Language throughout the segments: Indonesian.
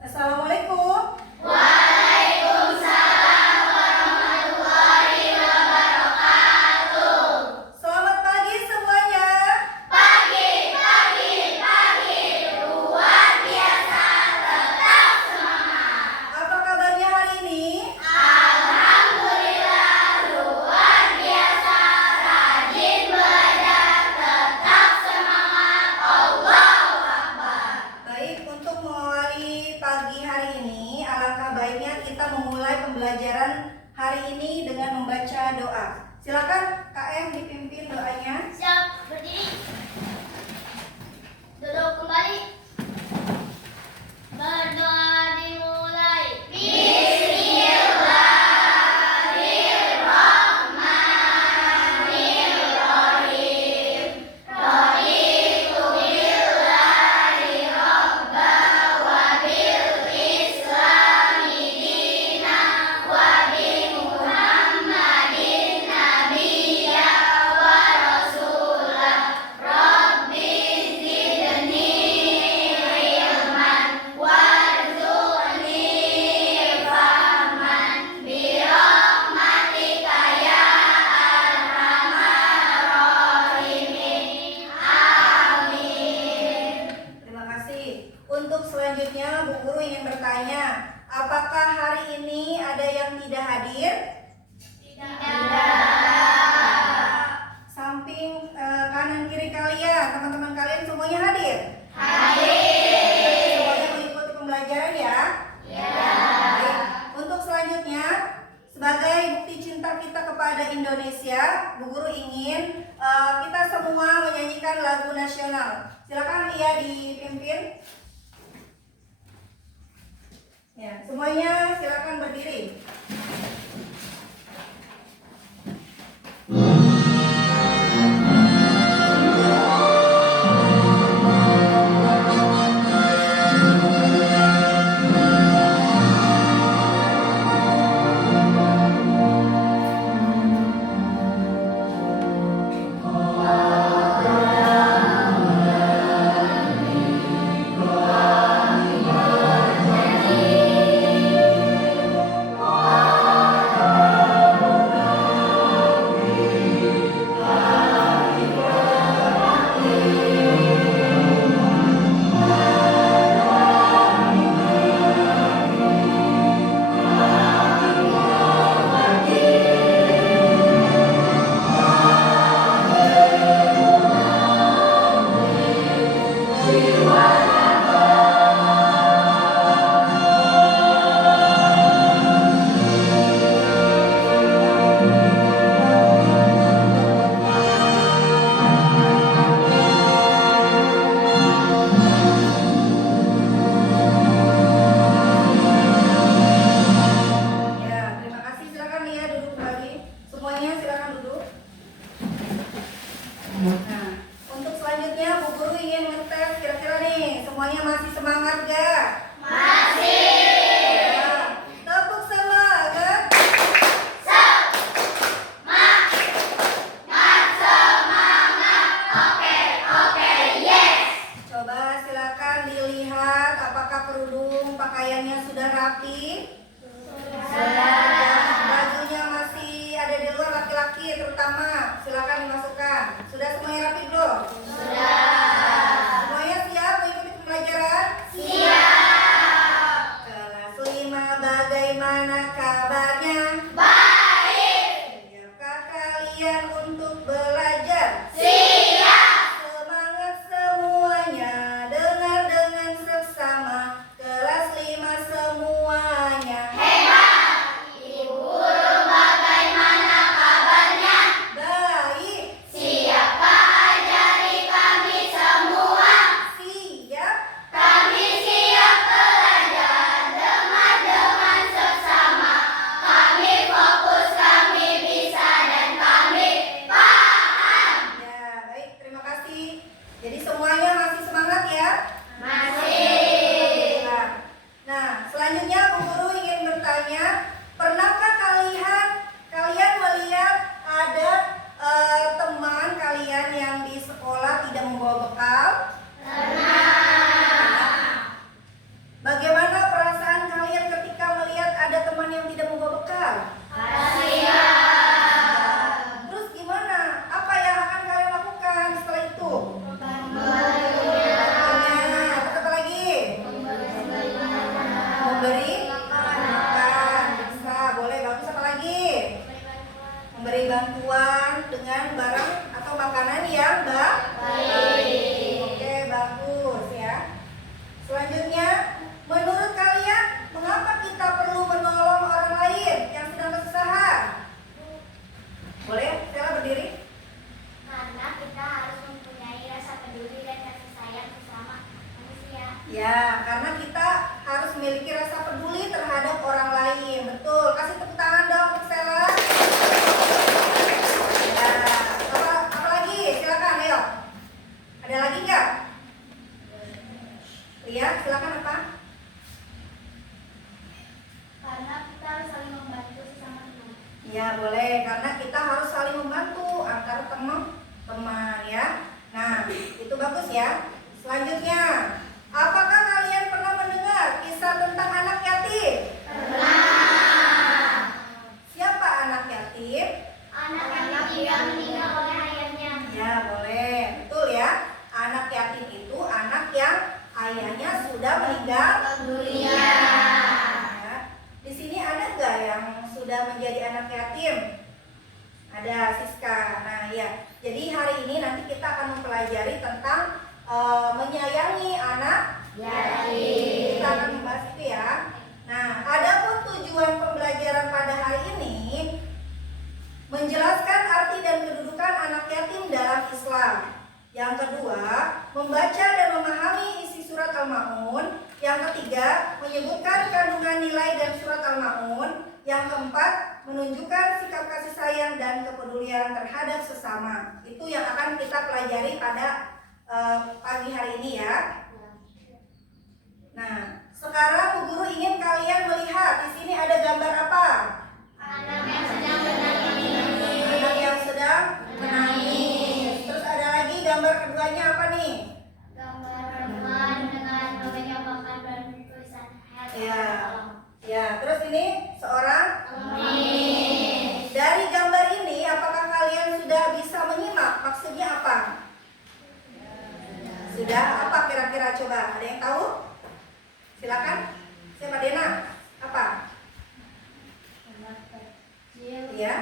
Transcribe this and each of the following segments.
Assalamualaikum. Waalaikumsalam warahmatullahi wabarakatuh. Selamat pagi semuanya. Pagi, luar biasa, tetap semangat. Apa kabarnya hari ini? Alhamdulillah, luar biasa, rajin belajar, tetap semangat, Allahu Akbar. Baik, untuk mengawali pagi hari ini, alangkah baiknya kita memulai pembelajaran hari ini dengan membaca doa. Silakan KM dipimpin doanya. Siap, berdiri. Duduk kembali. Berdoa dimulai. Bismillahirrahmanirrahim. Raditu billahi robba wa bil islami dina wa bi Muhammadin nabiyya wa rasulah. Rabbi zidni ilman warzuqni fahman bi rahmatika ya arhamar rahimin. Amin. Terima kasih. Untuk selanjutnya, Bu Guru ingin bertanya, apakah hari ini ada yang tidak hadir? Samping kanan kiri kalian, teman-teman kalian semuanya hadir? Semuanya mengikuti pembelajaran ya? Baik. Untuk selanjutnya, sebagai bukti cinta kita kepada Indonesia, Bu Guru ingin kita semua menyanyikan lagu nasional. Silakan Lia dipimpin. Ya, semuanya silakan berdiri. Ya, terima kasih. Silakan Lia duduk kembali. Semuanya silakan duduk. Nah, untuk selanjutnya Bu Guru ingin ngetes kira-kira nih, semuanya masih semangat gak? Masih. Ya, tepuk semangat. Oke, yes. Coba silakan dilihat apakah kerudung pakaiannya sudah rapi. Bajunya masih ada di luar, laki-laki terutama. Silakan dimasukkan. Sudah semuanya rapi belum? Semuanya siap mengikuti pembelajaran? Siap. Kelas 5, bagaimana kabarnya? Baik. Siapkah kalian untuk belajar? Siap. Semangat semuanya, dengar dengan seksama. Kelas 5 semuanya. Hebat. Ibu guru bagaimana kabarnya? Baik. Siapa ajari kami semua? Siap. Kami siap belajar, dengar dengan seksama. Kami fokus, kami bisa, dan kami paham. Ya, baik, terima kasih. Jadi semuanya masih semangat ya? Masih. Nah, selanjutnya Bu Guru ingin bertanya, pernahkah kalian melihat ada teman kalian yang di sekolah tidak membawa bekal? Pernah. Bagaimana Ya, karena kita harus memiliki rasa peduli terhadap orang lain. Betul. Kasih tepuk tangan dong untuk Stella. Ya, apa lagi? Silakan, ayo. Ada lagi nggak? Lihat, silakan apa? Karena kita harus saling membantu sesama teman. Ya, boleh. Karena kita harus saling membantu antar teman-teman ya. Nah, itu bagus ya. Selanjutnya, apakah kalian pernah mendengar kisah tentang anak yatim? Pernah. Siapa anak yatim? Anak yang meninggal oleh ayahnya. Ya, boleh. Betul ya. Anak yatim itu anak yang ayahnya sudah meninggal Dunia. ya. Di sini ada nggak yang sudah menjadi anak yatim? Ada, Siska. Nah, ya. Jadi hari ini nanti kita akan mempelajari tentang menyayangi anak yatim. Kita akan membahas itu ya. Nah, adapun tujuan pembelajaran pada hari ini menjelaskan arti dan kedudukan anak yatim dalam Islam. Yang kedua, membaca dan memahami isi surat Al-Ma'un. Yang ketiga, menyebutkan kandungan nilai dan surat Al-Ma'un. Yang keempat, menunjukkan sikap kasih sayang dan kepedulian terhadap sesama. Itu yang akan kita pelajari pada pagi hari ini ya. Nah, sekarang Bu Guru ingin kalian melihat di sini ada gambar apa? Anak yang sedang menangis. Anak yang sedang menangis. Terus ada lagi gambar keduanya apa nih? Gambar perempuan dengan memegang bakal dan tulisan Happy Ya. Alam. Ya, terus ini seorang. Amin. Dari gambar ini apakah kalian sudah bisa menyimak maksudnya apa? Sudah, apa kira-kira coba? Ada yang tahu? Silakan. Siapa Dena? Apa? Iya.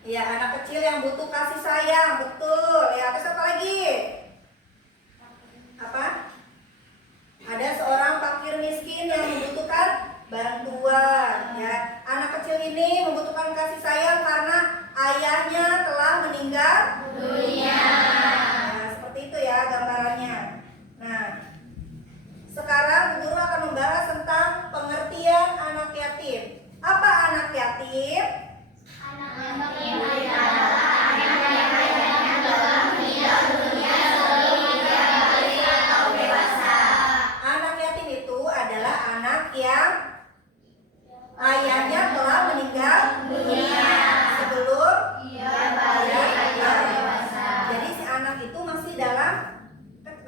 Iya, anak kecil yang butuh kasih sayang, betul. Ya, terus apa lagi? Apa? Ada seorang fakir miskin yang membutuhkan bantuan. Ya, anak kecil ini membutuhkan kasih sayang karena ayahnya telah meninggal Dunia. Nah, seperti itu ya gambarannya. Nah, sekarang guru akan membahas tentang pengertian anak yatim. Apa anak yatim? Anak yatim adalah anak yang ayahnya telah meninggal dunia sebelum dia balik atau dewasa. Anak yatim itu adalah anak yang ayahnya telah meninggal dunia sebelum Dia balik atau dewasa. Jadi si anak itu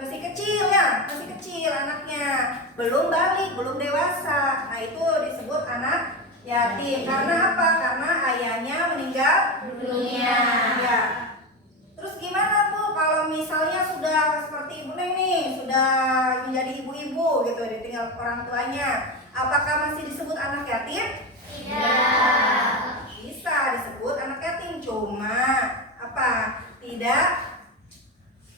masih kecil ya, masih kecil anaknya, belum balik, belum dewasa. Nah, itu disebut anak yatim. Karena apa? Karena ayahnya meninggal Dunia. ya. Terus gimana Bu kalau misalnya sudah seperti Ibu Neng nih, sudah menjadi ibu-ibu gitu, ditinggal orang tuanya, apakah masih disebut anak yatim? Tidak. Bisa disebut anak yatim, cuma apa? Tidak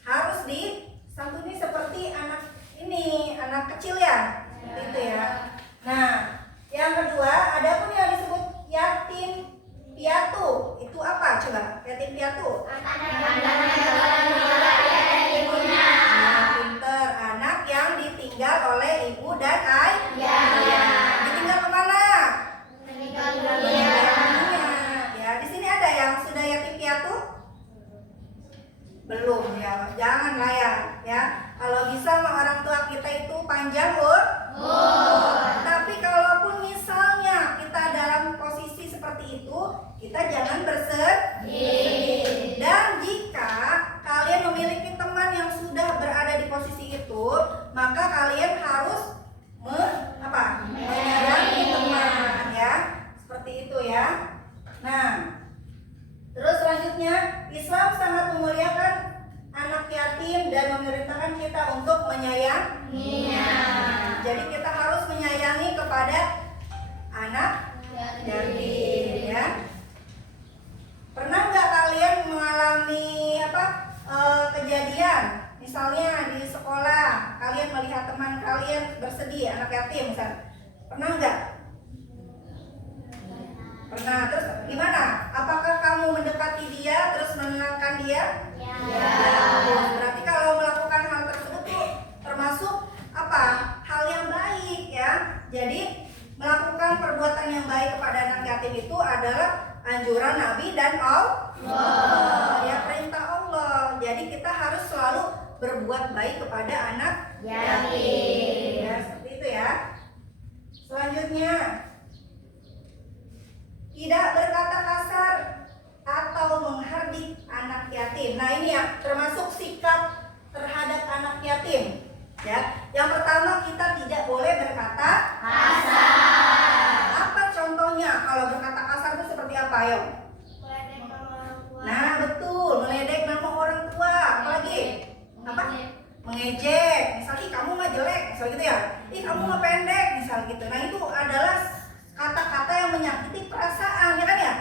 harus disantuni seperti anak ini, anak kecil ya, gitu ya. Nah, yang kedua, ada pun yang disebut yatim piatu. Itu apa? Coba, yatim piatu. Anak yang telah meninggal ayah dan ibunya. Nah, pinter, anak yang ditinggal oleh ibu dan ayah. Ditinggal kemana? Meninggal Meninggal dunia. dunia. Ya, di sini ada yang sudah yatim piatu? Belum ya, jangan layan ya. Kalau bisa mah orang tua kita itu panjang tapi kalaupun misalnya kita dalam posisi seperti itu, kita jangan bersedih. Dan jika kalian memiliki teman yang sudah berada di posisi itu, maka kalian harus menyayangi teman ya. Seperti itu ya. Nah, terus selanjutnya, Islam sangat memuliakan anak yatim dan memerintahkan kita untuk menyayanginya. Jadi kita harus menyayangi kepada anak yatim ya. Pernah nggak kalian mengalami kejadian, misalnya di sekolah kalian melihat teman kalian bersedih, anak yatim misalnya, pernah nggak? Pernah. Terus gimana? Apakah kamu mendekati dia terus menenangkan dia? Ya. Ya. Berarti kalau melakukan hal tersebut tuh termasuk apa? berbuat baik kepada anak yatim. ya, seperti itu ya. Selanjutnya, tidak berkata kasar atau menghardik anak yatim. Nah ini ya termasuk sikap terhadap anak yatim ya. Yang pertama, kita tidak boleh berkata Kasar. apa contohnya kalau berkata kasar itu seperti apa? Ayo. Nah betul, meledek nama orang tua. Apalagi apa? Mengejek, misalnya kamu mah jelek, misal gitu ya. Ih kamu mah pendek, misal gitu. Nah itu adalah kata-kata yang menyakiti perasaan, ya kan ya?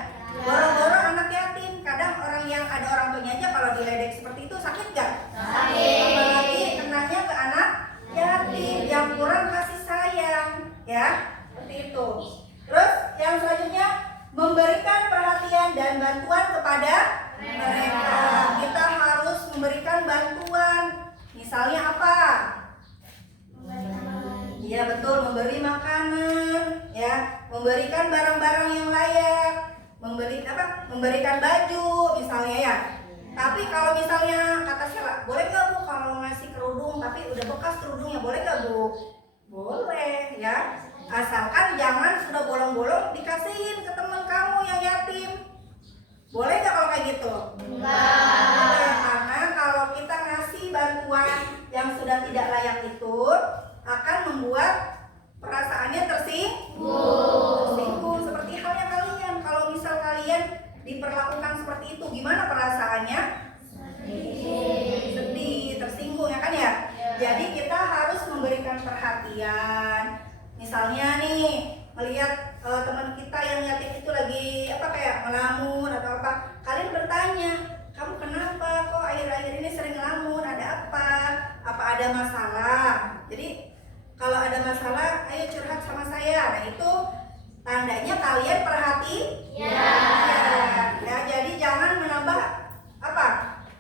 Boro-boro anak yatim, kadang ada orang tuanya aja kalau diledek seperti itu sakit gak? Sakit. Apalagi kenanya ke anak yatim yang kurang kasih sayang, ya seperti itu. Terus yang selanjutnya, memberikan perhatian dan bantuan kepada mereka. Kita harus memberikan bantuan. Misalnya apa? Iya betul, memberi makanan, ya, memberikan barang-barang yang layak, memberikan baju, misalnya ya. Tapi kalau misalnya kata Sheila, boleh nggak Bu kalau ngasih kerudung tapi udah bekas kerudungnya, boleh nggak Bu? Boleh, ya. Asalkan jangan sudah bolong-bolong dikasihin ke teman kamu yang yatim. Boleh nggak kalau kayak gitu? Boleh, karena kalau kita ngasih bantuan yang sudah tidak layak itu akan membuat perasaannya tersinggung. Seperti halnya kalian, kalau misal kalian diperlakukan seperti itu, gimana perasaannya? Sedih, tersinggung, ya kan ya? Jadi kita harus memberikan perhatian. Misalnya nih, melihat teman kita yang yatim itu lagi kayak melamun atau apa, kalian bertanya, kamu kenapa kok akhir-akhir ini sering ngelamun, ada apa? Apa ada masalah? Jadi kalau ada masalah, ayo curhat sama saya. Nah itu tandanya kalian perhatian. Ya, jadi jangan menambah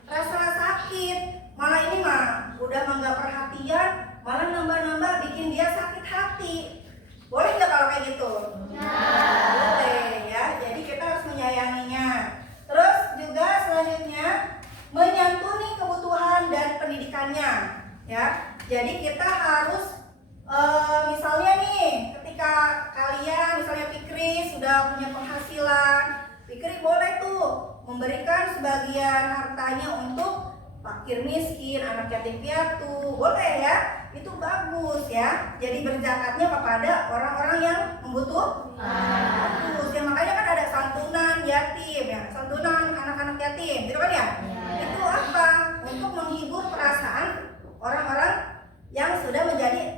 rasa sakit. Malah ini mah udah nggak perhatian, malah nambah-nambah bikin dia sakit hati. Boleh nggak kalau kayak gitu? Boleh ya. Jadi kita harus menyayanginya. Terus juga selanjutnya menyantuni kebutuhan dan pendidikannya. Ya, jadi kita harus misalnya nih, ketika kalian misalnya Fikri sudah punya penghasilan, Fikri boleh tuh memberikan sebagian hartanya untuk fakir miskin, anak yatim piatu, boleh ya, itu bagus ya. Jadi berzakatnya kepada orang-orang yang membutuhkan. Bagus ya, makanya kan ada santunan yatim ya, santunan anak-anak yatim, gitu kan ya? Itu apa? Untuk menghibur perasaan orang-orang yang sudah menjadi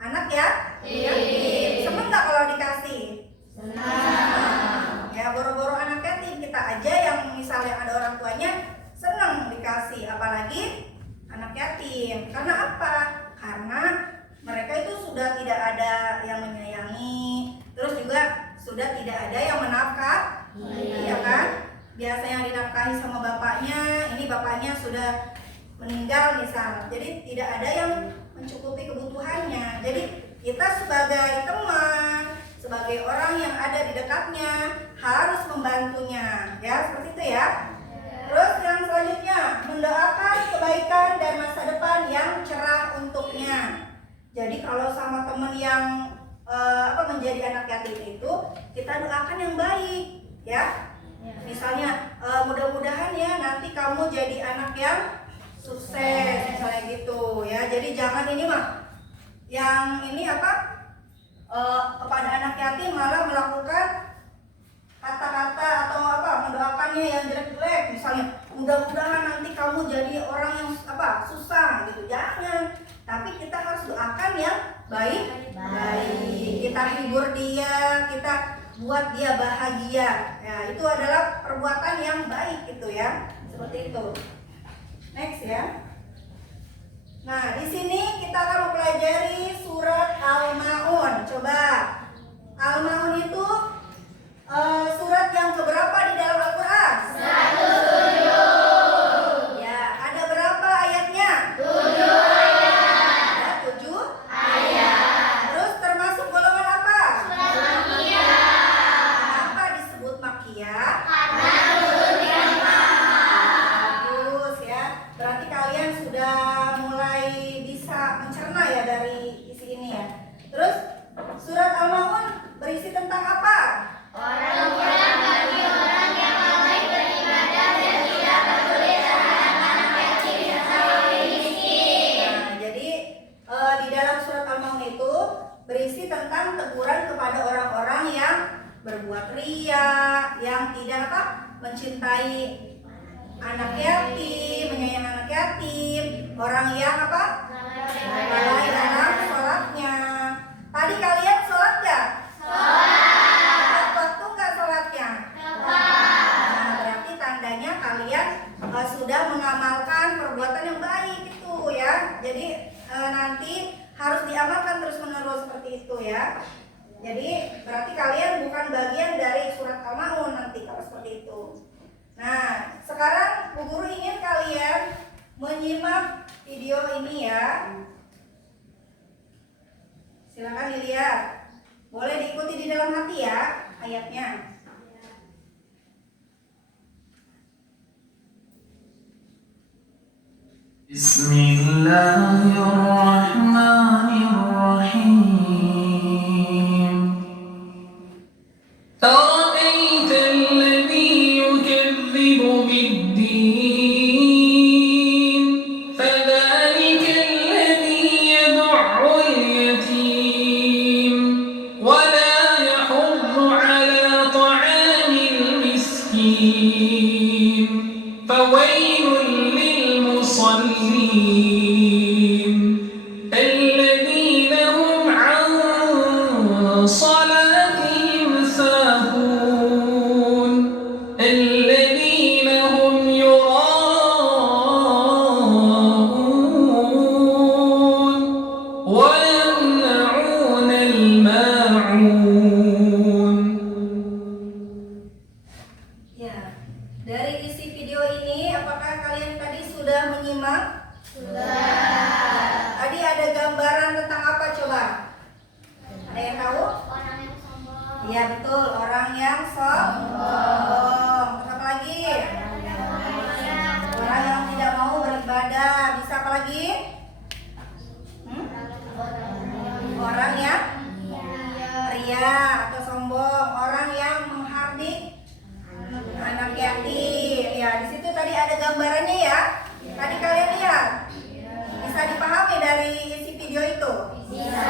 anak yatim. Seneng nggak kalau dikasih? Senang. Ya boro-boro anak yatim, kita aja yang misalnya ada orang tuanya senang dikasih, apalagi anak yatim. Karena apa? Karena mereka itu sudah tidak ada yang menyayangi, terus juga sudah tidak ada yang menafkahi, ya kan? Biasa yang dinafkahi sama bapaknya, ini bapaknya sudah meninggal misal, jadi tidak ada yang mencukupi kebutuhannya. Jadi kita sebagai teman, sebagai orang yang ada di dekatnya harus membantunya, ya seperti itu ya. Terus yang selanjutnya, mendoakan kebaikan dan masa depan yang cerah untuknya. Jadi kalau sama teman yang menjadi anak yatim itu, kita doakan yang baik, ya. Misalnya mudah-mudahan ya nanti kamu jadi anak yang sukses, misalnya gitu ya. Jadi jangan ini mah yang ini kepada anak yatim malah melakukan kata-kata atau mendoakannya yang jelek-jelek, misalnya mudah-mudahan nanti kamu jadi orang yang susah gitu. Jangan, tapi kita harus doakan yang baik. Kita hibur dia, kita buat dia bahagia. Ya, itu adalah perbuatan yang baik gitu ya. Seperti itu. Next ya. Nah, di sini kita akan mempelajari surat Al-Maun. Coba. Al-Maun itu surat yang keberapa di dalam Al-Quran? 107. Ya, ada berapa ayatnya? 7 ayat. Ada 7 ayat. Terus termasuk golongan apa? Surat Makkiyah. Kenapa disebut Makkiyah? Karena turunnya bagus ya. Berarti kalian sudah mencintai anak yatim, menyayangi anak yatim, orang yang apa? Lalai dalam sholatnya. Tadi kalian sholat gak? Tepat waktu gak sholatnya? Nah, berarti tandanya kalian sudah mengamalkan perbuatan yang baik itu ya. Jadi nanti harus diamalkan terus menerus seperti itu ya. Jadi berarti kalian bukan bagian dari surat Al-Maun nanti kalau seperti itu. Nah, sekarang Bu Guru ingin kalian menyimak video ini ya. Silakan dilihat. Boleh diikuti di dalam hati ya ayatnya. Bismillahirrahmanirrahim. أرأيت الذي يكذب بالدين فذلك الذي يدع اليتيم ولا يحض على طعام المسكين فويل للمصلين الذين هم عن صلاتهم ساهون الذين هم يراءون ويمنعون الماعون. Ya, dari isi video ini apakah kalian tadi sudah menyimak? Tadi ada gambaran tentang apa coba? Ada yang tahu? Orang yang sombong. Iya betul, orang yang sombong. Terus apa lagi? Orang yang tidak mau beribadah. Bisa apa lagi? Orang yang ria atau sombong, orang yang menghardik anak yatim. Ya, di situ tadi ada gambarannya ya. Tadi kalian lihat? Bisa dipahami dari isi video itu? Bisa.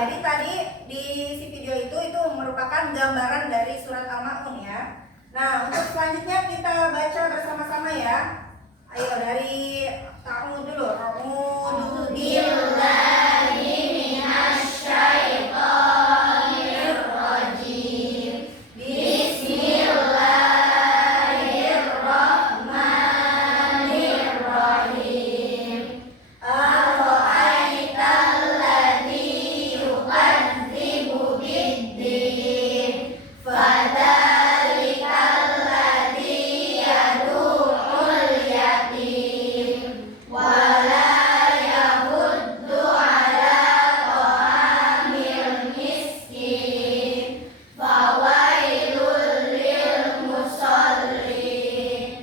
Jadi tadi di isi video itu merupakan gambaran dari surat Al-Maun ya. Nah, untuk selanjutnya kita baca bersama-sama ya. Ayo dari ta'awud dulu. A'udzu billahi minasyaitonir rajim. Bismillahirrahmanirrahim. Ara'aital ladzi yukadzibu biddin fadzalikal ladzi yad'ul yatim wala yahuddu ala ta'amil miskin fawailul lil musallin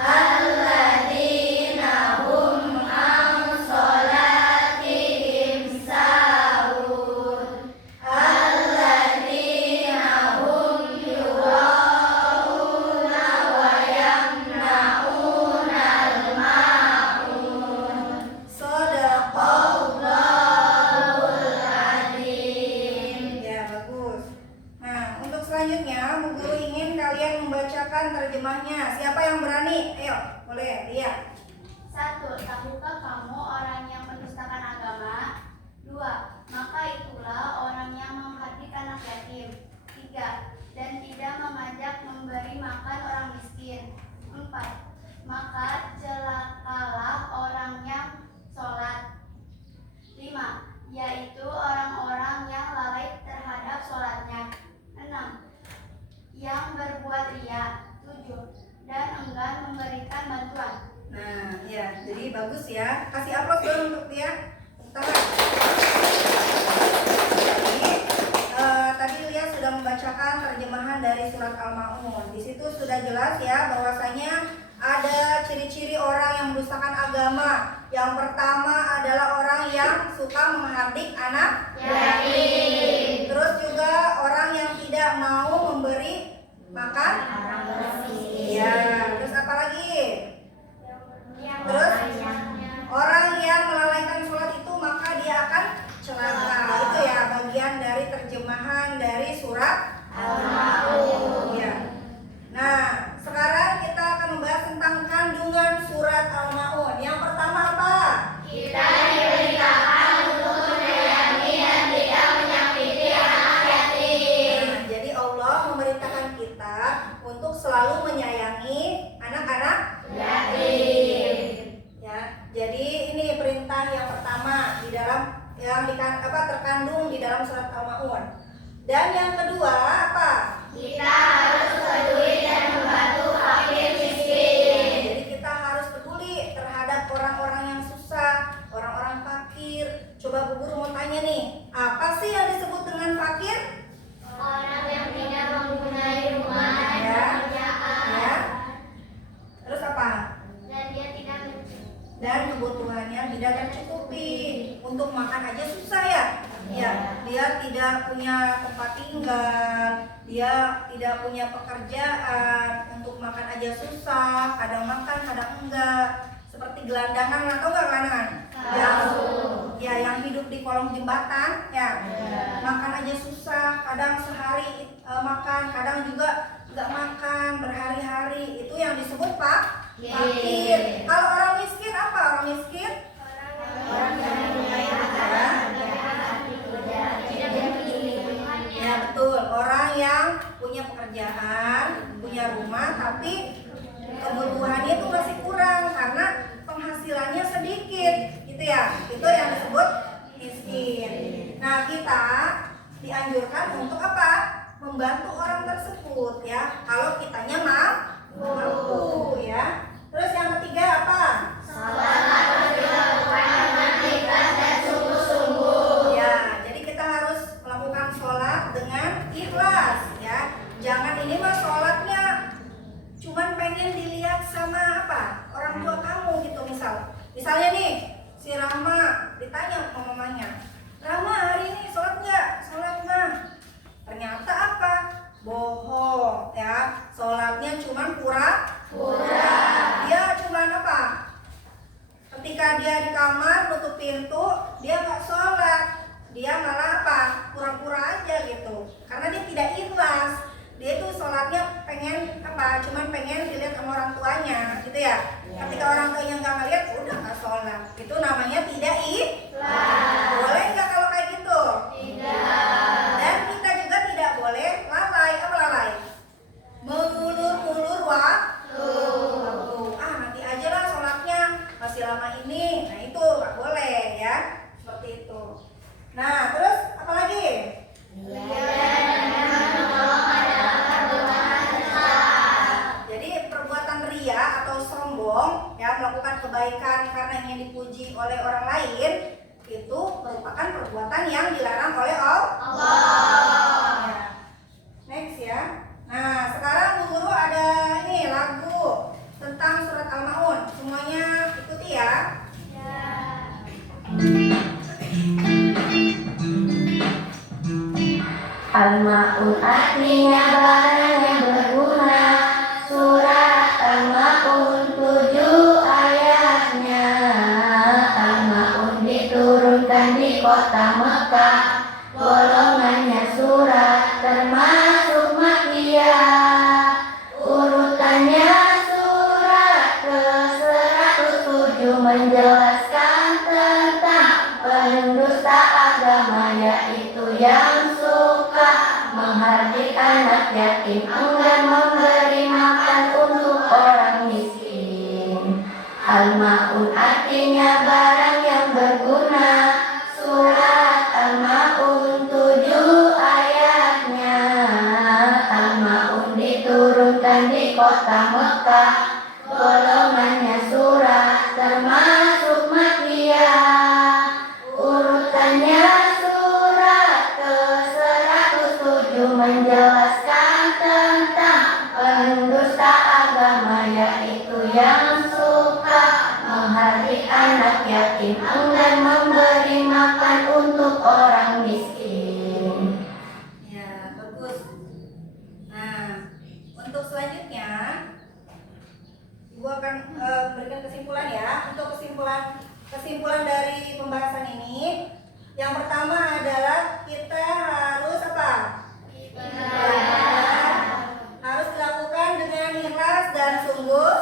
alladzina hum an sholatihim sahun alladzina hum yura'una wa yamna'unal ma'un. Shadaqallahul adzim. Ya, bagus. Nah, untuk selanjutnya Bu Guru ingin kalian membacakan terjemahnya. Siapa yang berani? Ayo, boleh lihat. 1. Tahukah kamu orang yang mendustakan agama? 2. Maka itulah orang yang menghardik anak yatim. 3. Dan tidak memajak memberi makan orang miskin. 4. Maka celakalah orang yang sholat. 5. Yaitu orang-orang yang lalai terhadap sholatnya. 6. Yang berbuat riya. 7. Dan enggan memberikan bantuan. Nah, ya, jadi bagus ya. Kasih aplaus dulu untuk dia. Tepuk tangan. Jadi, tadi Lia sudah membacakan terjemahan dari surat Al-Maun. Di situ sudah jelas ya bahwasanya ada ciri-ciri orang yang mendustakan agama. Yang pertama adalah orang yang suka menghardik anak yatim. Terus juga orang yang tidak mau memberi makan. Iya. Terus apa lagi? Terus orang yang melalaikan sholat itu maka dia akan celaka. Itu ya bagian dari terjemahan dari surat Al-Maun. Ya. Nah, sekarang perintah yang pertama di dalam yang terkandung di dalam surat Al-Maun. Dan yang kedua apa? Kita harus peduli dan membantu fakir miskin. Jadi kita harus peduli terhadap orang-orang yang susah, orang-orang fakir. Coba Bu Guru mau tanya nih, apa sih yang disebut dengan fakir? Orang yang tidak mempunyai rumah dan Ya. pekerjaan. Ya. Terus apa? Dan dia tidak Dan kebutuhannya tidak tercukupi. Untuk makan aja susah ya. Ya, dia tidak punya tempat tinggal, dia tidak punya pekerjaan, untuk makan aja susah, kadang makan, kadang enggak. Seperti gelandangan, atau enggak gelandangan? Ya, yang hidup di kolong jembatan, ya. Makan aja susah, kadang sehari makan, kadang juga enggak makan berhari-hari. Itu yang disebut fakir. Kalau orang miskin apa? Orang miskin? Orang yang mempunyai Ya betul, orang yang punya pekerjaan, punya rumah, tapi kebutuhannya itu masih kurang karena penghasilannya sedikit, gitu ya. Itu yang disebut miskin. Nah, kita dianjurkan untuk apa? Membantu orang tersebut ya. Kalau kitanya mampu ya. Terus yang ketiga apa? Ya, jadi kita harus melakukan sholat dengan ikhlas ya. Jangan ini mah sholatnya cuman pengen dilihat sama apa? Orang tua kamu gitu misalnya nih si Rama ditanya sama mamanya, Rama hari ini sholat nggak? Sholat mah. Ternyata apa? Bohong ya. Sholatnya cuman pura-pura. Dia cuman apa? Ketika dia di kamar nutup pintu, dia nggak sholat, dia malah apa? Pura-pura aja gitu. Karena dia tidak ikhlas. Dia itu sholatnya pengen apa? Cuman pengen dilihat sama orang tuanya, gitu ya. Ketika orang tuanya nggak ngeliat, udah nggak sholat. Itu namanya tidak ikhlas. Boleh nggak kalau kayak gitu? Tidak. Dan kita juga tidak boleh lalai. Apa lalai? Mengulur-ulur waktu. Nanti aja lah sholatnya, masih lama ini. Nah itu nggak boleh ya. Seperti itu. Nah terus apa lagi? Jadi perbuatan ria atau sombong ya, melakukan kebaikan karena ingin dipuji oleh orang lain, itu merupakan perbuatan yang dilarang oleh Allah. Ya. Next ya. Nah sekarang Bu Guru ada ini lagu tentang surat Al-Maun. Semuanya ikuti ya. Al-Ma'un artinya barang yang berguna. Surat Al-Ma'un 7 ayatnya. Al-Ma'un diturunkan di kota Mekah. Golongannya surat termasuk Makkiyah. Urutannya surat ke-107 menjelaskan tentang pendusta agama, yaitu yang suka menghardik anak yatim, enggan memberi makan untuk orang miskin. Al-Ma'un artinya barang yang berguna. Surat Al-Ma'un 7 ayatnya. Al-Ma'un diturunkan di kota Mekah. Golongannya surat termasuk Makkiyah. Urutannya surat ke-107 menjelaskan tentang pendusta agama, yaitu yang suka menghardik anak yatim, enggan memberi makan untuk orang miskin. Ya, bagus. Nah, untuk selanjutnya Ibu akan berikan kesimpulan ya. Untuk kesimpulan dari pembahasan ini, yang pertama adalah kita harus apa? Ibadah. Harus dilakukan dengan ikhlas dan sungguh.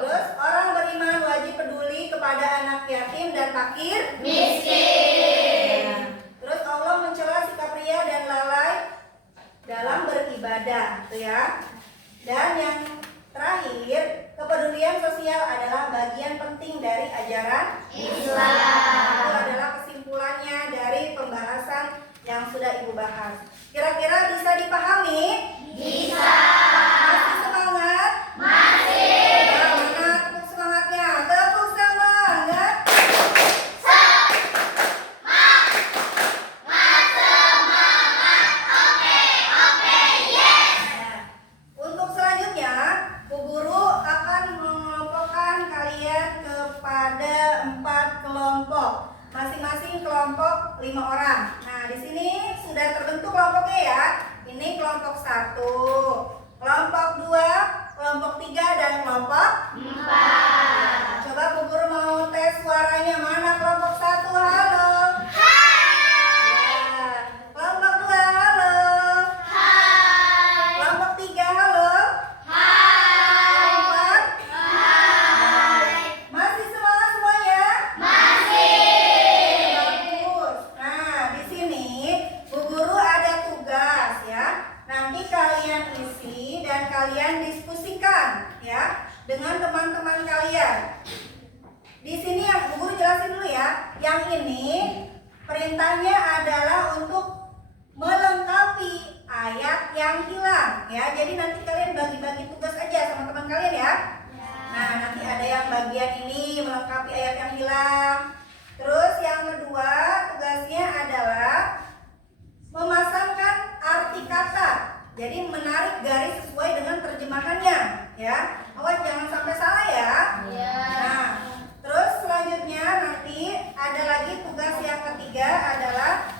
Terus orang beriman wajib peduli kepada anak yatim dan fakir miskin. Terus Allah mencela sikap ria dan lalai dalam beribadah, gitu ya. Dan yang terakhir, kepedulian sosial adalah bagian penting dari ajaran Islam. Itu adalah kesimpulannya dari pembahasan yang sudah Ibu bahas. Kira-kira bisa dipahami? Bisa. Masih semangat? Masih. Nah, mana tepuk semangatnya? Tepuk semangat. Untuk selanjutnya, Bu Guru akan mengelompokkan kalian kepada 4 kelompok. Masing-masing kelompok 5 orang. Nah, di sini sudah terbentuk kelompoknya ya. Ini kelompok 1, kelompok 2, kelompok 3, dan kelompok 4. Coba Bu Guru mau tes suaranya. Mana kelompok 1? Halo. Ya. Kelompok 2, halo. Kelompok 3, halo. Kelompok 4. Masih semangat semuanya? Bagus. Nah, di sini Bu Guru ada tugas ya. Nanti kalian isi dan kalian diskusikan ya dengan teman-teman kalian. Di sini yang Bu Guru jelasin dulu ya. Yang ini perintahnya adalah untuk melengkapi ayat yang hilang ya. Jadi nanti kalian bagi-bagi tugas aja sama teman kalian ya. Nah, nanti ada yang bagian ini melengkapi ayat yang hilang. Terus yang kedua tugasnya adalah memasangkan arti kata. Jadi menarik garis sesuai dengan terjemahannya ya. Awas jangan sampai salah ya. Nah, terus selanjutnya nanti ada lagi tugas yang ketiga adalah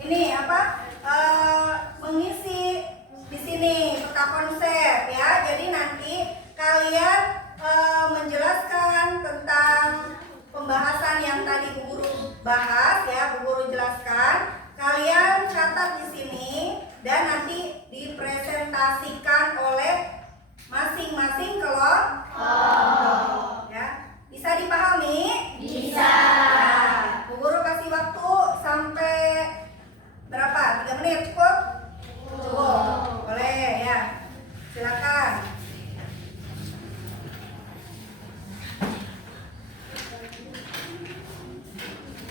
ini apa? Mengisi di sini peta konsep ya. Jadi nanti kalian menjelaskan tentang pembahasan yang tadi Bu Guru bahas ya, Bu Guru jelaskan. Kalian catat di sini dan nanti dipresentasikan oleh masing-masing kelompok. Ya, bisa dipahami? Bisa. Nah, Bu Guru kasih waktu sampai berapa? 3 menit cukup? Cukup. Boleh ya. Silakan.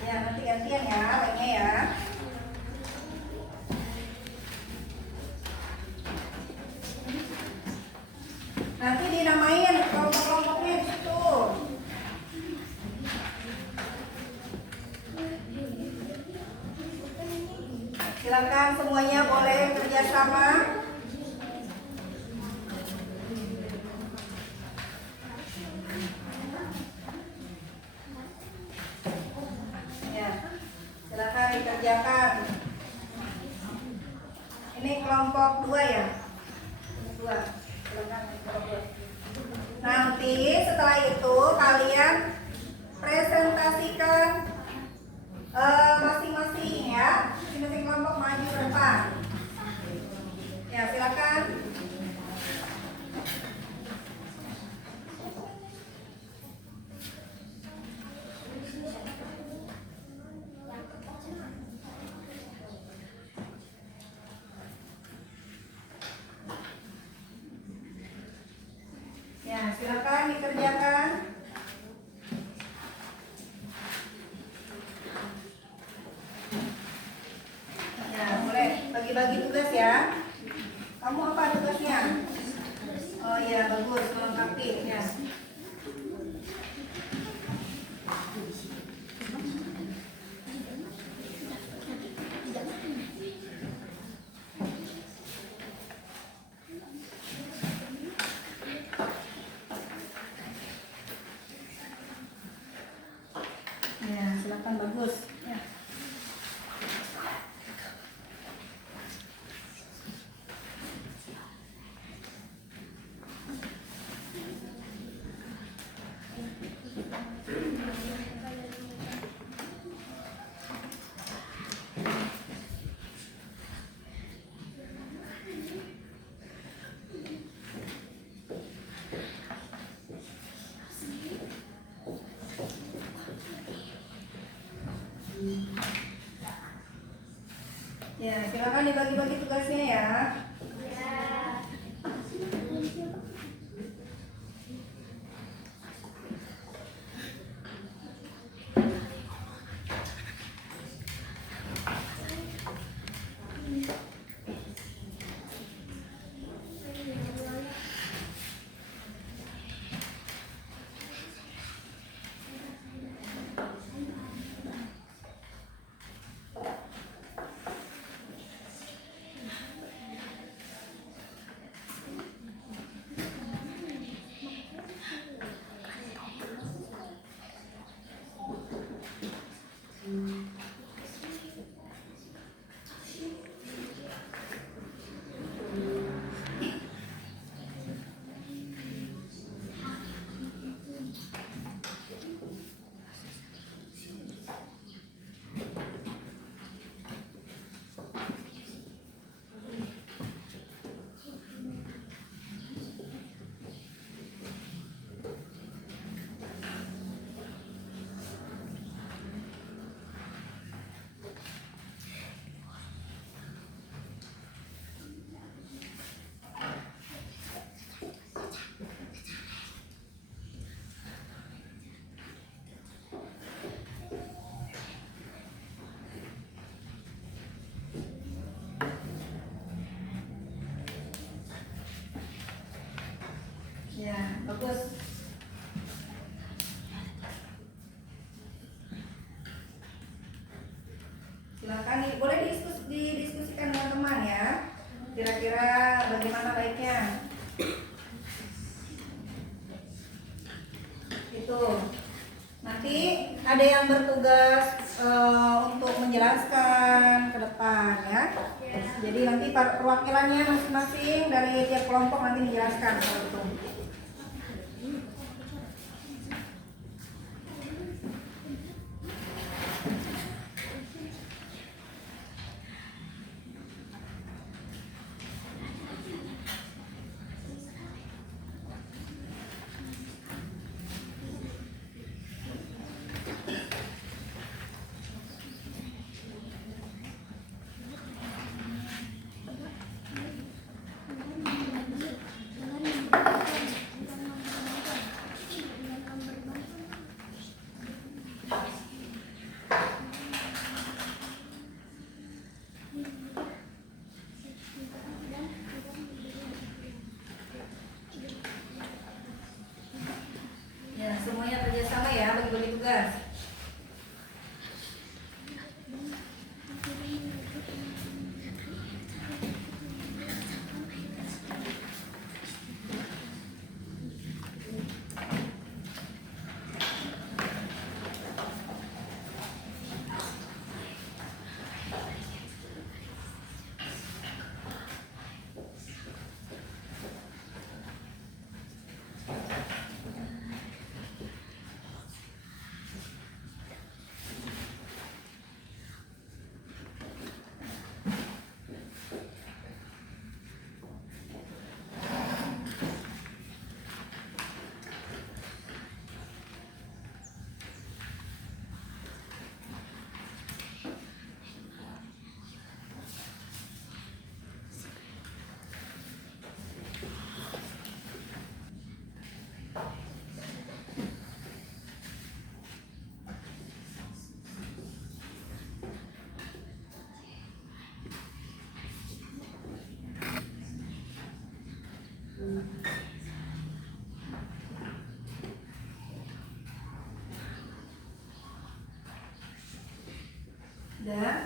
Ya, nanti gantian ya, lainnya ya. Nanti dinamain kelompok-kelompoknya di situ. Silakan semuanya boleh kerjasama. Ya, silakan dikerjakan. Ini kelompok 2 ya. 2. Silakan kelompok 2. Nanti setelah itu kalian presentasikan masing-masing ya. Masing-masing kelompok maju ke depan. Ya, silakan. Ya, silakan dikerjakan. Ya, boleh bagi-bagi tugas ya. Kamu apa tugasnya? Oh iya, bagus, melengkapi ya. Ya, silakan bagus. Ya. Ya, silakan dibagi-bagi tugasnya ya. bagus. Silakan boleh didiskusikan dengan teman ya. Kira-kira bagaimana baiknya? Itu. Nanti ada yang bertugas untuk menjelaskan ke depan ya. Jadi nanti perwakilannya masing-masing dari tiap kelompok nanti menjelaskan soal itu. Ya, semuanya kerjasama ya bagi-bagi tugas. Dan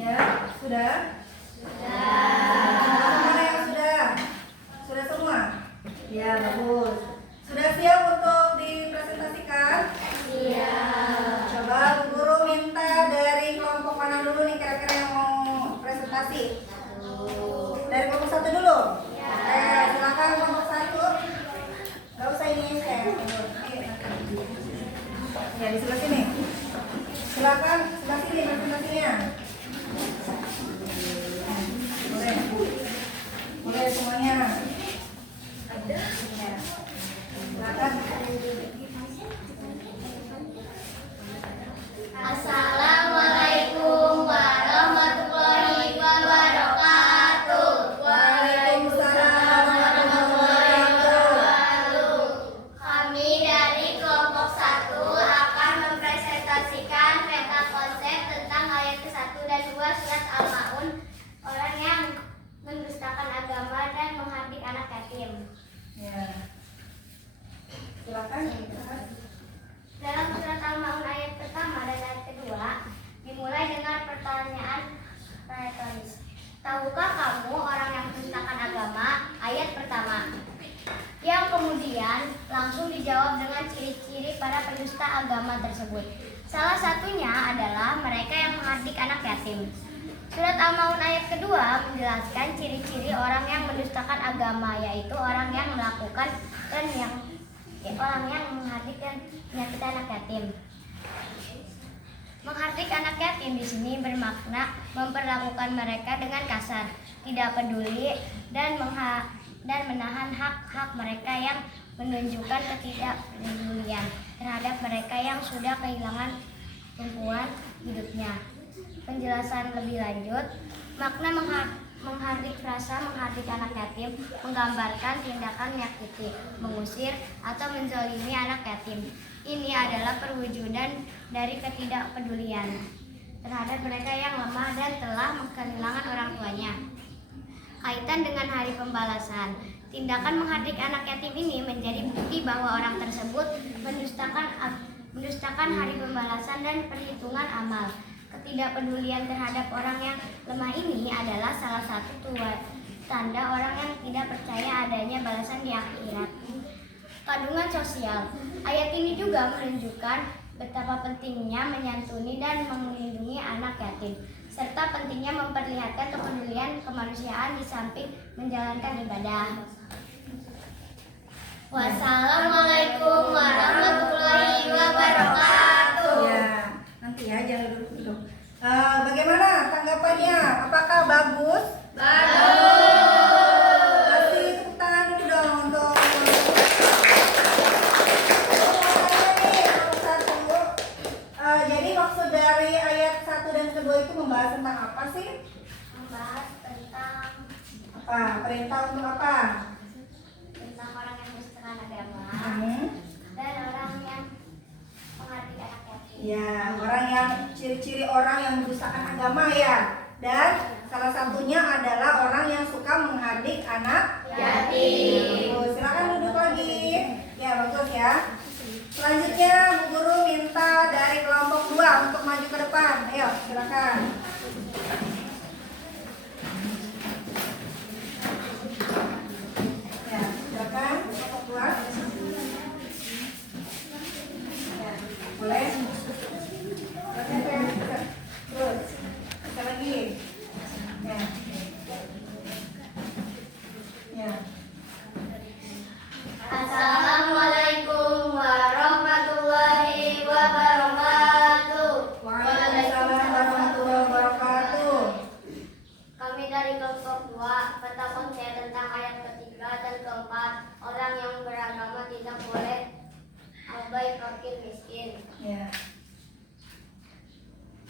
ya, sudah? Mana yang sudah? Sudah semua? Ya, bagus. Sudah siap untuk dipresentasikan? Iya. Coba Bu Guru minta dari kelompok mana dulu nih kira-kira yang mau presentasi? Dari kelompok 1 dulu? Ya. Silakan kelompok 1. Gak usah ini saya. Ya, di sebelah sini. Silakan sebelah sini presentasinya. Boleh. Boleh semuanya. Silakan. Assalamualaikum warahmatullahi wabarakatuh. Waalaikumsalam warahmatullahi wabarakatuh. Kami dari kelompok 1 akan mempresentasikan peta konsep tentang ayat ke-1 dan 2 surat Al-Maun, orang yang mendustakan agama dan menghardik anak yatim. Ya. Silakan. Dalam surat Al-Maun ayat pertama dan ayat kedua dimulai dengan pertanyaan retoris. Tahukah kamu orang yang mendustakan agama? Ayat pertama. Yang kemudian langsung dijawab dengan ciri-ciri para pendusta agama tersebut. Salah satunya adalah mereka yang menghardik anak yatim. Surat Al-Maun ayat kedua menjelaskan ciri-ciri orang yang mendustakan agama, yaitu orang yang melakukan dan orang yang menghardik dan menyakiti anak yatim. Menghardik anak yatim di sini bermakna memperlakukan mereka dengan kasar, tidak peduli dan menahan hak-hak mereka yang menunjukkan ketidakpedulian terhadap mereka yang sudah kehilangan tumpuan hidupnya. Penjelasan lebih lanjut, makna menghardik frasa menghardik anak yatim menggambarkan tindakan menyakiti, mengusir, atau menzalimi anak yatim. Ini adalah perwujudan dari ketidakpedulian terhadap mereka yang lemah dan telah kehilangan orang tuanya. Kaitan dengan hari pembalasan, tindakan menghardik anak yatim ini menjadi bukti bahwa orang tersebut mendustakan hari pembalasan dan perhitungan amal. Ketidakpedulian terhadap orang yang lemah ini adalah salah satu tanda orang yang tidak percaya adanya balasan di akhirat. Kandungan sosial. Ayat ini juga menunjukkan betapa pentingnya menyantuni dan melindungi anak yatim, serta pentingnya memperlihatkan kepedulian kemanusiaan di samping menjalankan ibadah. Wassalamualaikum warahmatullahi wabarakatuh. Ya, nanti ya, jangan duduk. Bagaimana tanggapannya? Apakah bagus? Kasih tepuk tangan dulu dong untuk jadi maksud dari ayat 1 dan kedua itu membahas tentang apa sih? Membahas tentang Apa? Perintah untuk apa? orang yang mendustakan agama Hmm. dan orang yang menghardik anak yatim. Ya, orang yang ciri-ciri orang yang mendustakan agama ya. Dan salah satunya adalah orang yang suka menghardik anak Yatim. Silakan duduk lagi. Ya, bagus ya. Selanjutnya Bu Guru minta dari kelompok 2 untuk maju ke depan. Ayo, silakan. Ya, silakan kelompok 2. Ya, boleh. Terus, sekali lagi. Ya. Ya. Assalamualaikum warahmatullahi wabarakatuh. Waalaikumsalam warahmatullahi wabarakatuh. Kami dari kelompok 2 bertakon saya tentang ayat ketiga dan keempat. Orang yang beragama tidak boleh abai fakir miskin. Ya.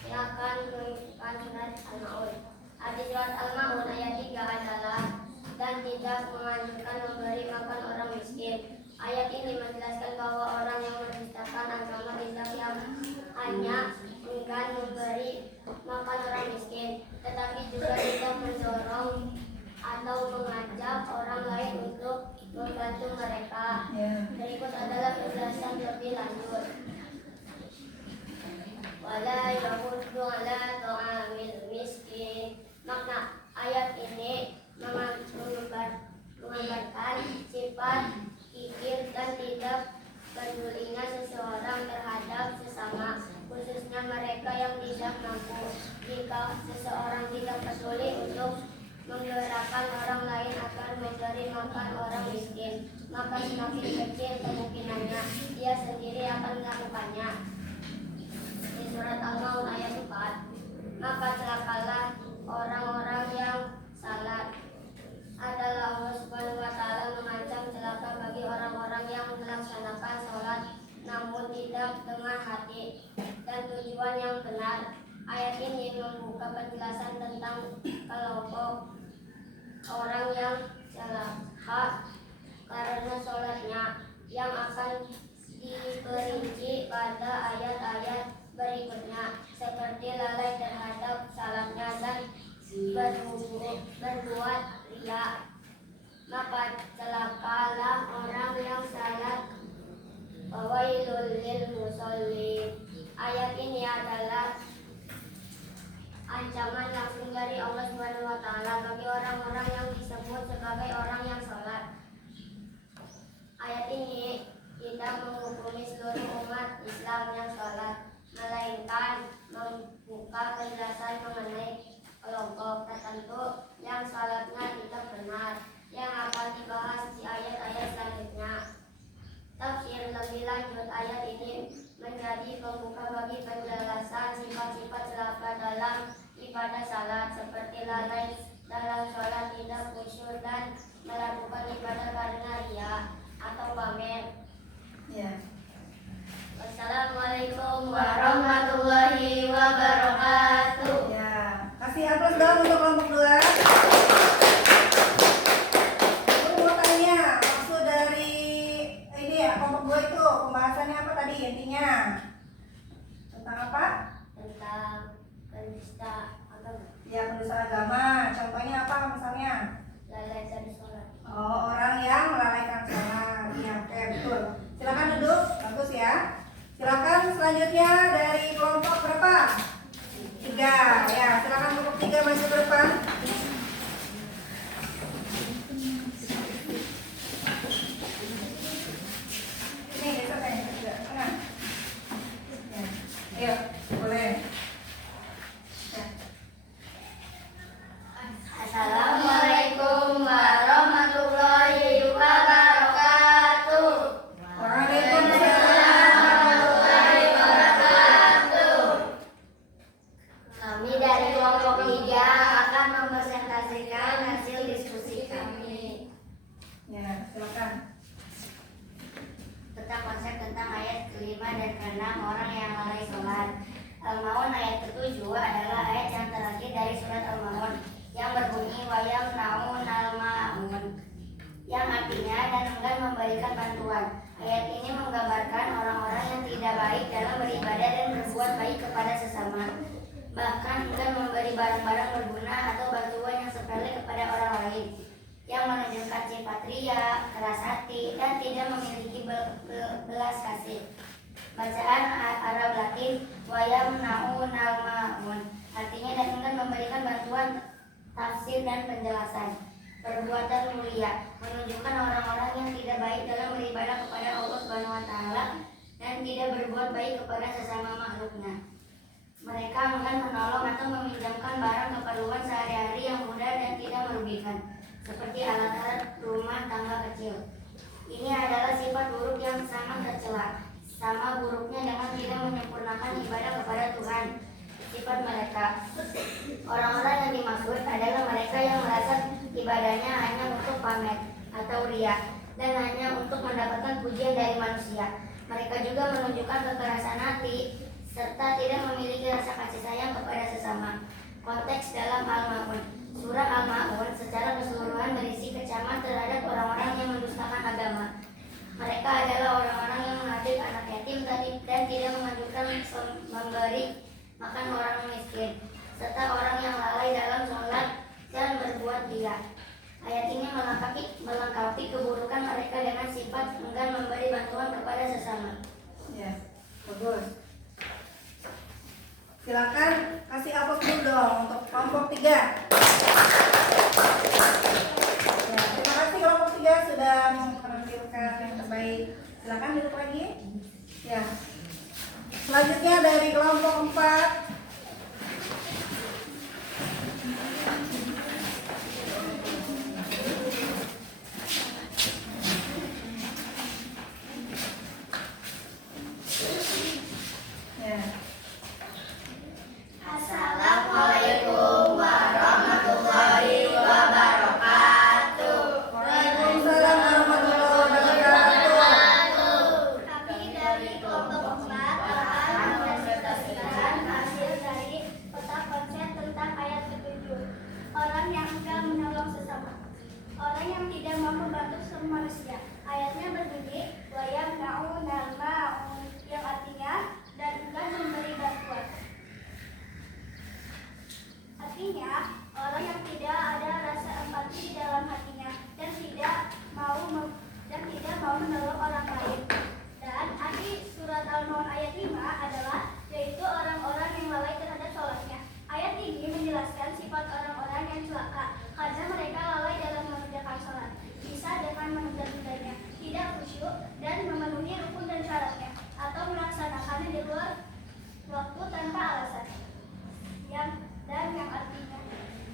Yang akan menunjukkan surat Al-Maun. Hadis surat Al-Maun ayat 3 adalah dan tidak menganjurkan memberi makan orang miskin. Ayat ini menjelaskan bahwa orang yang mendustakan agama tidak hanya enggan memberi makan orang miskin, tetapi juga tidak mendorong atau mengajak orang lain untuk membantu mereka. Ya. Berikut adalah penjelasan lebih lanjut. Wala yahuddu ala ta'amil miskin. Makna ayat ini menggambarkan sifat kikir dan tidak pedulinya seseorang terhadap sesama, khususnya mereka yang tidak mampu. Jika seseorang tidak peduli untuk menggerakkan orang lain agar memberi makan orang miskin, maka semakin kecil kemungkinannya dia sendiri akan melakukannya. Di surat Al-Maun ayat 4, maka celakalah orang-orang yang salat. Adalah Allah Subhanahu wa Ta'ala mengancam celaka bagi orang-orang yang melaksanakan sholat namun tidak dengan hati dan tujuan yang benar. Ayat ini membuka penjelasan tentang kelompok orang yang celaka karena sholatnya yang akan diperinci pada ayat-ayat berikutnya, seperti lalai terhadap salatnya dan berbuat riya. Maka celakalah orang yang salat. Wailul lil musallin. Ayat ini adalah ancaman langsung dari Allah Subhanahu wa Ta'ala bagi orang-orang yang disebut sebagai orang yang salat. Ayat ini tidak menghukumi seluruh umat Islam yang salat, melainkan membuka penjelasan mengenai sholat, seperti lalai dalam sholat, tidak khusyuk dan melakukan ibadah karena ria atau pamer. Ya. Wassalamualaikum warahmatullahi wabarakatuh. Ya. Kasih aplaus dong untuk kelompok 2. Aku mau tanya, maksud dari ini ya, kelompok 2 itu pembahasannya apa tadi intinya? Tentang apa? Tentang penista agama, Ya, pendusta agama. Contohnya apa misalnya? lalai dari sholat. Oh, orang yang melalaikan sholat. Iya, oke, betul. Silakan duduk, bagus ya. Silakan selanjutnya dari kelompok berapa? 3. Ya, silakan kelompok 3 maju ke depan. Ini geser ya, tidak tengah. Ya, ayo, boleh. Ya. Assalamualaikum warahmatullahi wabarakatuh. Waalaikumsalam warahmatullahi wabarakatuh. Kami dari kelompok 3 akan mempresentasikan hasil diskusi kami Ya, silakan. tentang konsep tentang ayat ke-5 dan ke-6 orang yang lalai sholat. Al-Maun ayat ke-7 adalah ayat yang terakhir dari surat Al-Maun yang berbunyi wayam naun al-ma'un, yang artinya dan enggan memberikan bantuan. Ayat ini menggambarkan orang-orang yang tidak baik dalam beribadah dan berbuat baik kepada sesama, bahkan enggan memberi barang-barang berguna atau bantuan yang sepele kepada orang lain, yang menunjukkan sifat ria, keras hati, dan tidak memiliki belas kasih. Bacaan Arab Latin wayam naun al-ma'un artinya dan enggan memberikan bantuan, tafsir dan penjelasan. Perbuatan mulia menunjukkan orang-orang yang tidak baik dalam beribadah kepada Allah Subhanahu wa taala dan tidak berbuat baik kepada sesama makhluknya. Mereka enggan menolong atau meminjamkan barang keperluan sehari-hari yang mudah dan tidak merugikan, seperti alat-alat rumah tangga kecil. Ini adalah sifat buruk yang sangat tercela, sama buruknya dengan tidak menyempurnakan ibadah kepada Tuhan. Sifat mereka, orang-orang yang dimaksud adalah mereka yang merasa ibadahnya hanya untuk pamer atau ria dan hanya untuk mendapatkan pujian dari manusia. Mereka juga menunjukkan kekerasan hati serta tidak memiliki rasa kasih sayang kepada sesama. Konteks dalam Al-Ma'un. Surah Al-Ma'un secara keseluruhan berisi kecaman terhadap orang-orang yang mendustakan agama. Mereka adalah orang-orang yang menghadir anak yatim dan tidak menganjurkan memberi makan orang miskin, serta orang yang lalai dalam sholat dan berbuat ria. Ayat ini melengkapi keburukan mereka dengan sifat enggan memberi bantuan kepada sesama. Ya, bagus. Silakan kasih aplaus dulu dong untuk kelompok 3. Ya, terima kasih kelompok 3 sudah menampilkan yang terbaik. Silakan duduk lagi. Ya. Selanjutnya dari kelompok 4. Ya. Assalamualaikum warahmatullahi wabarakatuh. Waalaikumsalam warahmatullahi wabarakatuh. Kami dari kelompok 4 akan mempresentasikan hasil dari peta konsep tentang ayat ke-7. Orang yang enggan menolong sesama. Orang yang tidak mau membantu semua manusia. Ayatnya berbunyi wayam naun al-ma'un, yang artinya dan enggan memberi bantuan. Artinya, orang yang tidak ada rasa empati di dalam hatinya dan tidak mau menolong orang lain. Dan arti surat Al-Maun ayat 5 adalah yaitu orang-orang yang lalai terhadap sholatnya. Ayat ini menjelaskan sifat orang-orang yang celaka karena mereka lalai dalam mengerjakan sholat, bisa dengan menunda-nundanya, tidak khusyuk dan memenuhi rukun dan syaratnya, atau melaksanakannya di luar waktu tanpa alasan. Yang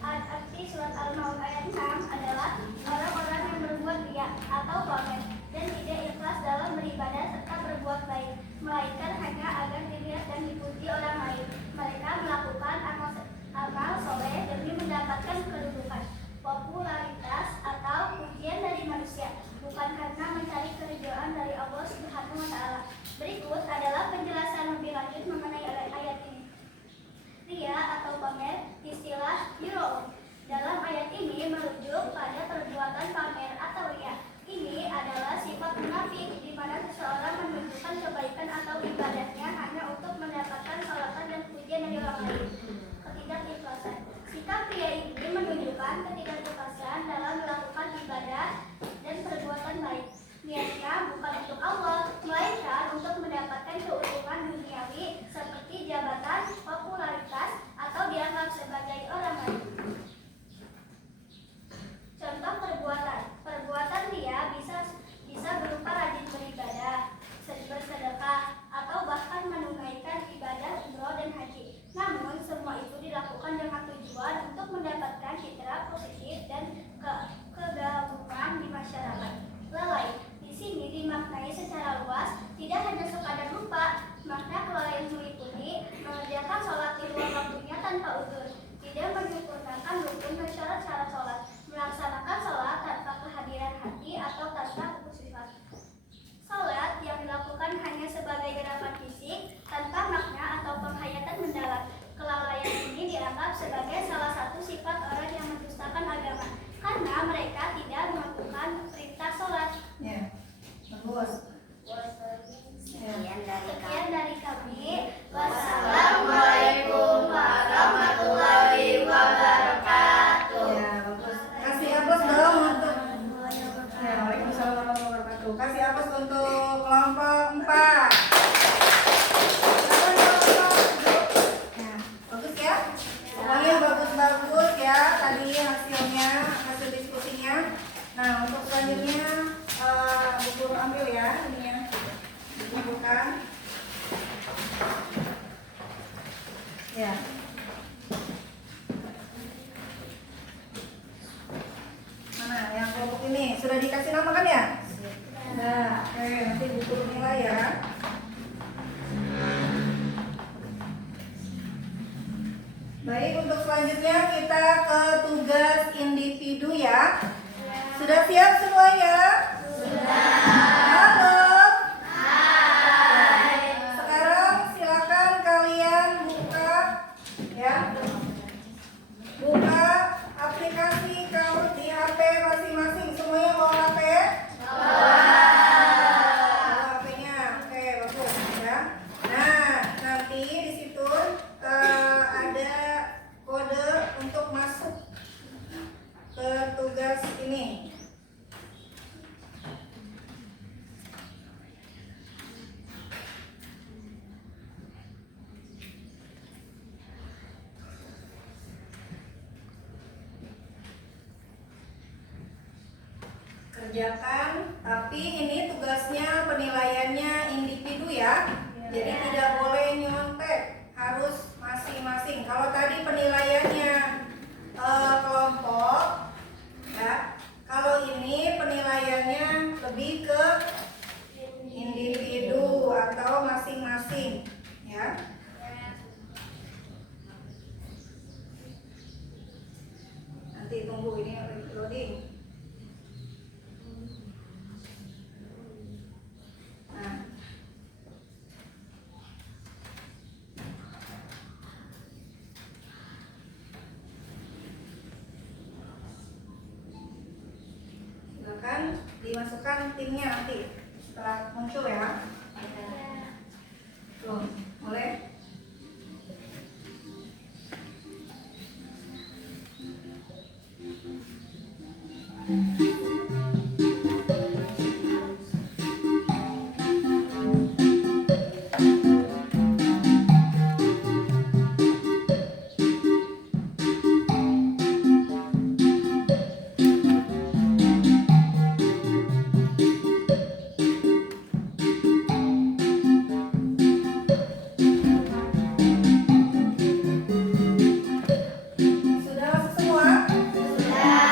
arti surat Al-Maun ayat 6 adalah orang-orang yang berbuat ria atau pamer dan tidak ikhlas dalam beribadah serta berbuat baik, melainkan hanya agar dilihat dan dipuji orang lain. Mereka melakukan amal soleh kumpulkan. Ya. Mana yang kelompok ini? Sudah dikasih nama kan ya? Nah, oke, nanti buku nilai ya. Baik, untuk selanjutnya kita ke tugas individu ya. Sudah siap semuanya? Halo. Sekarang silakan kalian buka ya. Buka aplikasi Kahoot di HP masing-masing. Semuanya bawa HP? Bawa HP-nya. Oke, bagus ya. Nah, nanti di situ ada kode untuk masuk ke tugas ini. Kerjakan, tapi ini tugasnya penilaiannya individu ya. Jadi tidak boleh nyontek, harus masing-masing. Kalau tadi penilaiannya kelompok ya. Kalau ini penilaiannya lebih ke individu atau masing-masing ya. Nanti tunggu ini loading. Nah. Silakan dimasukkan timnya nanti setelah muncul ya. Tuh, boleh? Sudah masuk semua? Sudah.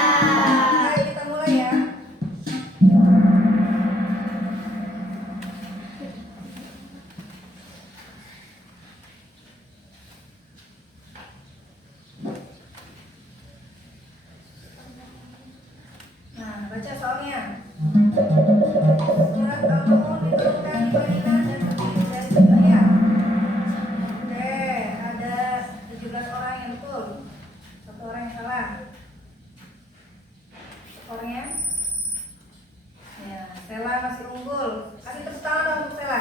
Baik, kita mulai ya. Nah, baca soalnya. Surat Al-Maun diturunkan di Madinah dan terdiri dari tiga ayat. Oke, ada 17 orang yang betul. Satu orang yang salah. Orangnya? Ya, Stella masih unggul. Kasih tepuk tangan dong untuk Stella.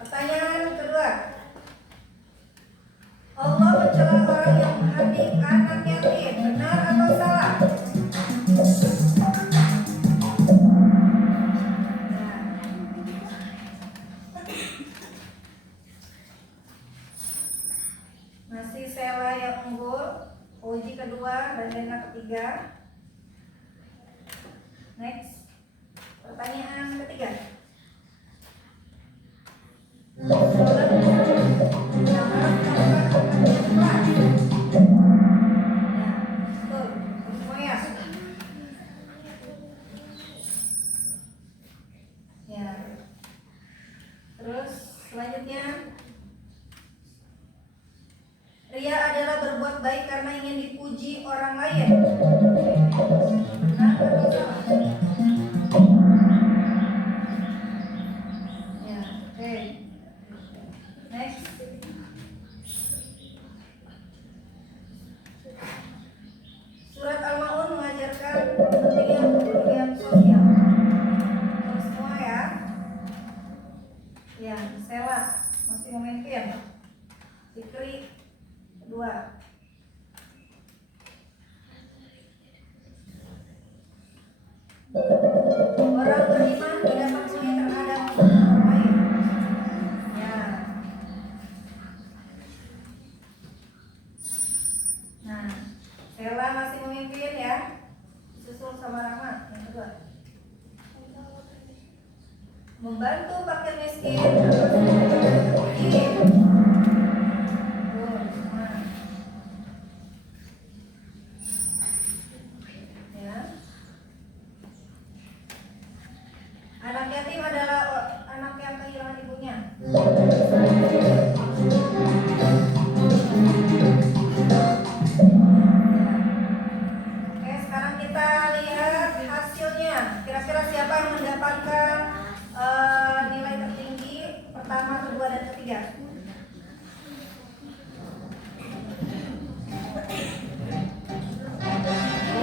Pertanyaan kedua. Allah mencela orang yang menghadik anak yatim. Benar atau salah? Masih Stella yang unggul. Uji kedua dan Lena ketiga. Next. Pertanyaan ketiga. Ya. Terus selanjutnya, ria adalah berbuat baik karena ingin dipuji orang lain. Benar atau salah? Ya, oke. Next. Surat Al-Maun mengajarkan pentingnya kepedulian sosial. Untuk semua ya. Ya, Stella masih memimpin. Fikri kedua. Orang beriman tidak peduli terhadap orang lain. Ya. Nah, Stella masih memimpin ya. Susul sama Rahma yang kedua. membantu fakir miskin atau miskin. Ya. Anak yatim adalah anak yang kehilangan ibunya. Oke, sekarang kita lihat hasilnya. Kira-kira siapa yang mendapatkan nilai tertinggi pertama, kedua, dan ketiga?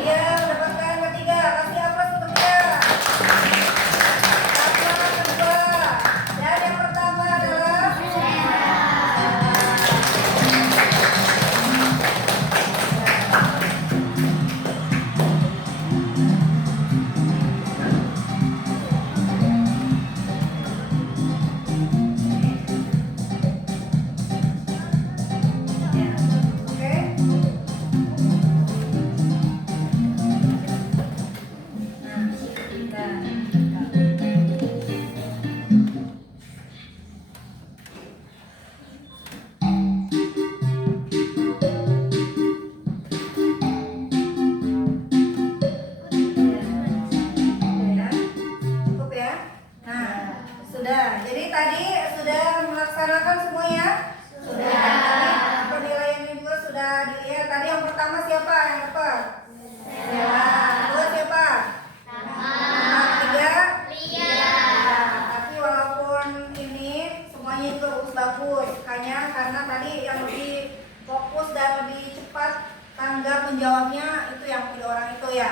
Dia mendapatkan ketiga. Kasih aplaus untuk dia. Aplaus kedua. Dan yang pertama adalah oke. Cukup ya. Nah, sudah. Jadi tadi sudah melaksanakan semuanya? Sudah. Tadi penilaiannya juga sudah dilihat. Tadi yang pertama siapa yang dapat? Stella. Kedua siapa? Tiga? Nah, tapi walaupun ini semuanya juga bagus-bagus, hanya karena tadi yang lebih fokus dan lebih cepat tanggap menjawabnya itu yang tiga orang itu ya.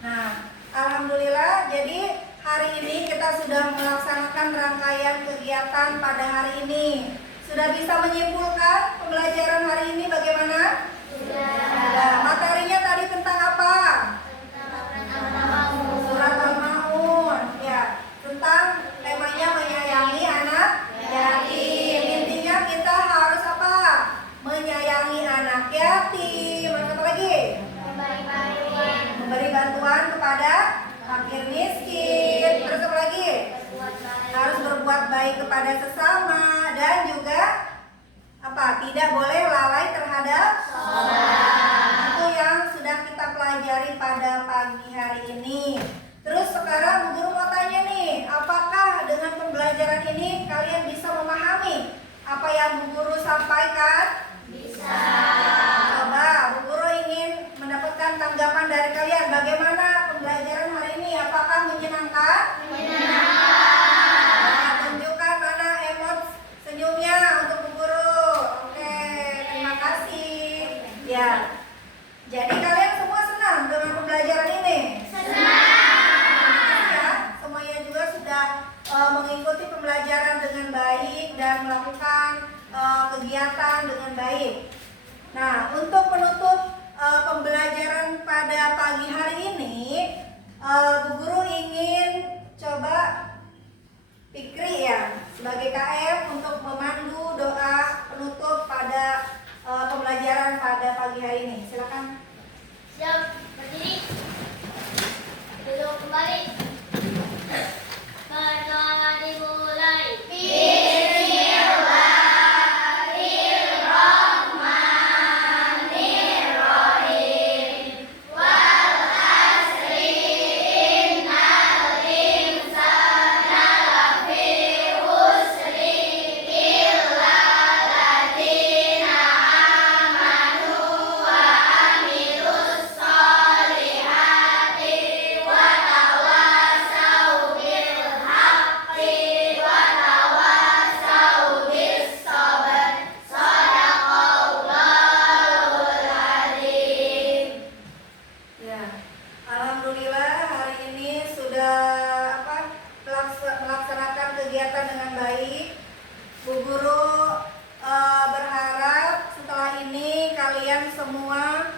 Nah, alhamdulillah, jadi hari ini kita sudah melaksanakan rangkaian kegiatan pada hari ini. Sudah bisa menyimpulkan pembelajaran hari ini bagaimana? Sudah. Materinya tadi tentang apa? Surat Al-Maun. Ya, tentang temanya menyayangi anak yatim. Intinya kita harus apa? Menyayangi anak yatim. Apa lagi? Memberi bantuan kepada fakir miskin. Terus apa lagi? Harus berbuat baik kepada sesama dan juga apa? Tidak boleh lalai terhadap sholat. Itu yang sudah kita pelajari pada pagi hari ini. Terus sekarang Bu Guru mau tanya nih, apakah dengan pembelajaran ini kalian bisa memahami apa yang Bu Guru sampaikan? Bisa. Coba Bu Guru ingin mendapatkan tanggapan dari kalian. Bagaimana pembelajaran hari ini? Apakah menyenangkan? Nah, tunjukkan mana emot senyumnya untuk Bu Guru. Oke, terima kasih. Ya. Jadi kalian semua senang dengan pembelajaran ini? Ya, semuanya juga sudah mengikuti pembelajaran dengan baik dan melakukan kegiatan dengan baik. Nah, untuk menutup pembelajaran pada pagi hari ini, Bu Guru ingin coba Fikri ya sebagai KM untuk memandu doa penutup pada pembelajaran pada pagi hari ini. Silakan. Siap, berdiri. Duduk kembali. Pertolongan dimulai. Ya, alhamdulillah hari ini sudah melaksanakan kegiatan dengan baik. Bu Guru berharap setelah ini kalian semua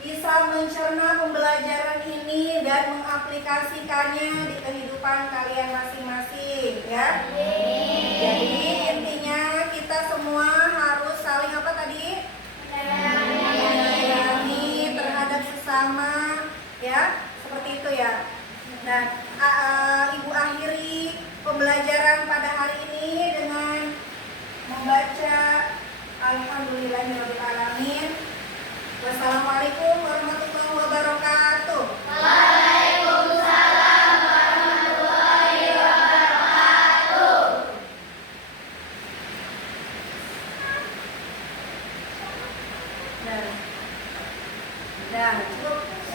bisa mencerna pembelajaran ini dan mengaplikasikannya di kehidupan kalian masing-masing, ya. Jadi intinya kita semua harus saling apa tadi? Menyayangi terhadap sesama, ya, seperti itu ya. Nah, Ibu akhiri pembelajaran Dan cukup.